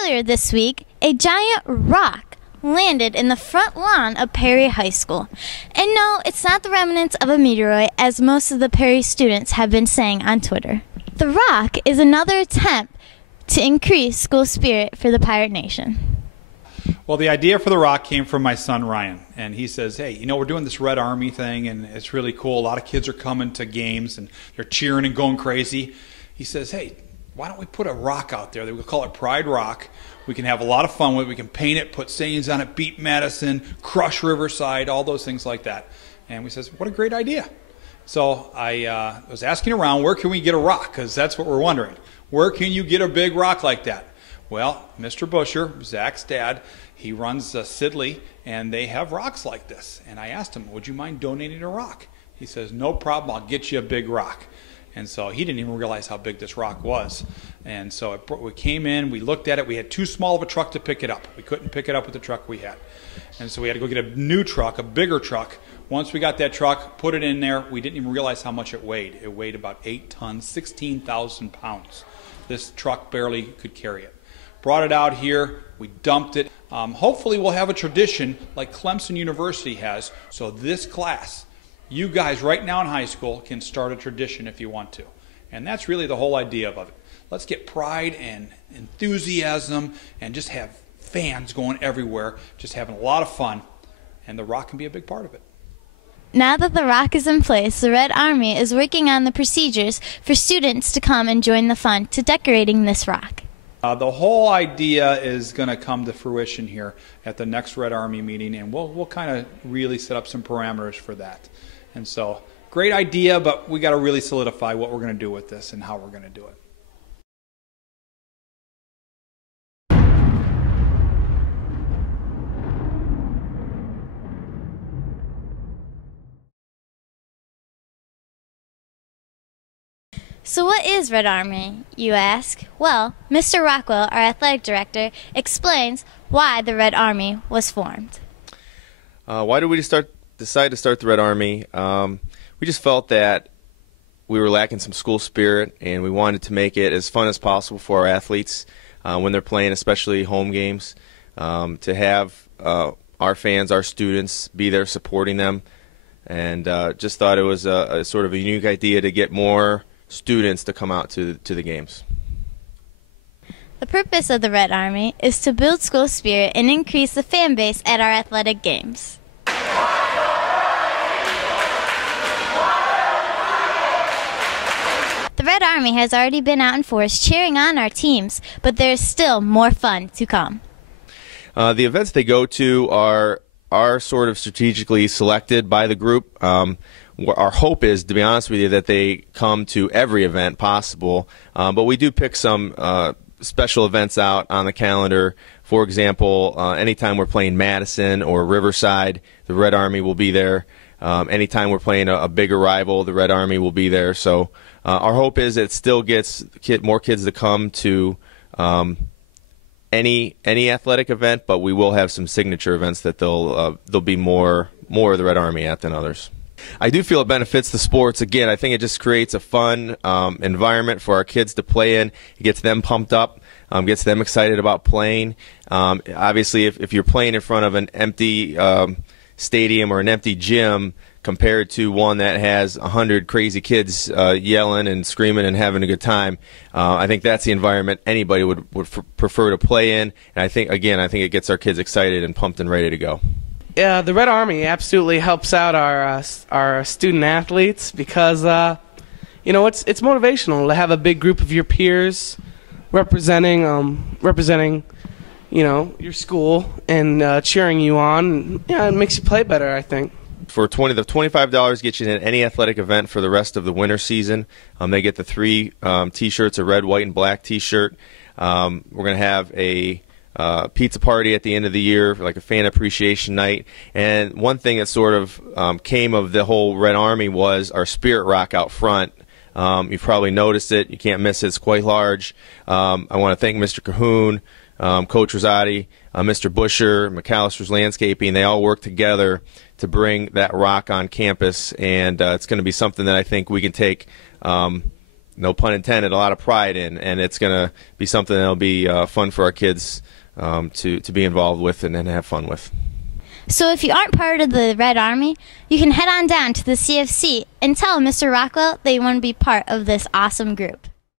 Earlier this week, a giant rock landed in the front lawn of Perry High School. And no, it's not the remnants of a meteoroid, as most of the Perry students have been saying on Twitter. The rock is another attempt to increase school spirit for the Pirate Nation. Well, the idea for the rock came from my son Ryan, and he says, hey, you know, we're doing this Red Army thing, and it's really cool. A lot of kids are coming to games, and they're cheering and going crazy. He says, hey, why don't we put a rock out there? We'll call it Pride Rock. We can have a lot of fun with it. We can paint it, put sayings on it, beat Madison, crush Riverside, all those things like that. And we says, what a great idea. So I was asking around, where can we get a rock? Because that's what we're wondering. Where can you get a big rock like that? Well, Mr. Busher, Zach's dad, he runs Sidley, and they have rocks like this. And I asked him, would you mind donating a rock? He says, no problem, I'll get you a big rock. And so he didn't even realize how big this rock was. And so we came in, we looked at it, we had too small of a truck to pick it up. We couldn't pick it up with the truck we had. And so we had to go get a new truck, a bigger truck. Once we got that truck, put it in there, we didn't even realize how much it weighed. It weighed about 8 tons, 16,000 pounds. This truck barely could carry it. Brought it out here, we dumped it. Hopefully we'll have a tradition like Clemson University has, so this class, you guys right now in high school can start a tradition if you want to. And that's really the whole idea of it. Let's get pride and enthusiasm and just have fans going everywhere, just having a lot of fun, and the rock can be a big part of it. Now that the rock is in place, the Red Army is working on the procedures for students to come and join the fun to decorating this rock. The whole idea is going to come to fruition here at the next Red Army meeting, and we'll kind of really set up some parameters for that. And so, great idea, but we got to really solidify what we're going to do with this and how we're going to do it. So what is Red Army, you ask? Well, Mr. Rockwell, our athletic director, explains why the Red Army was formed. Why did we decide to start the Red Army? We just felt that we were lacking some school spirit, and we wanted to make it as fun as possible for our athletes when they're playing, especially home games, to have our fans, our students, be there supporting them, and just thought it was a sort of a unique idea to get more students to come out to the games. The purpose of the Red Army is to build school spirit and increase the fan base at our athletic games. The Red Army has already been out in force cheering on our teams, but there is still more fun to come. The events they go to are sort of strategically selected by the group. Our hope is, to be honest with you, that they come to every event possible, but we do pick some special events out on the calendar. For example, anytime we're playing Madison or Riverside, the Red Army will be there. Anytime we're playing a bigger rival, the Red Army will be there. So our hope is it still gets more kids to come to any athletic event, but we will have some signature events that there'll be more of the Red Army at than others. I do feel it benefits the sports. Again, I think it just creates a fun environment for our kids to play in. It gets them pumped up, gets them excited about playing. Obviously, if you're playing in front of an empty stadium or an empty gym compared to one that has 100 crazy kids yelling and screaming and having a good time, I think that's the environment anybody would prefer to play in. And I think it gets our kids excited and pumped and ready to go. Yeah, the Red Army absolutely helps out our student athletes because it's motivational to have a big group of your peers representing your school and cheering you on. Yeah, it makes you play better, I think. For the $25 gets you in any athletic event for the rest of the winter season. They get the 3 T-shirts, a red, white, and black T-shirt. We're going to have a pizza party at the end of the year, like a fan appreciation night. And one thing that sort of came of the whole Red Army was our Spirit Rock out front. You've probably noticed it. You can't miss it. It's quite large. I want to thank Mr. Cahoon, Coach Rosati, Mr. Busher, McAllister's Landscaping. They all work together to bring that rock on campus, and it's going to be something that I think we can take no pun intended, a lot of pride in, and it's going to be something that'll be fun for our kids to be involved with and have fun with. So if you aren't part of the Red Army, you can head on down to the CFC and tell Mr. Rockwell that you want to be part of this awesome group.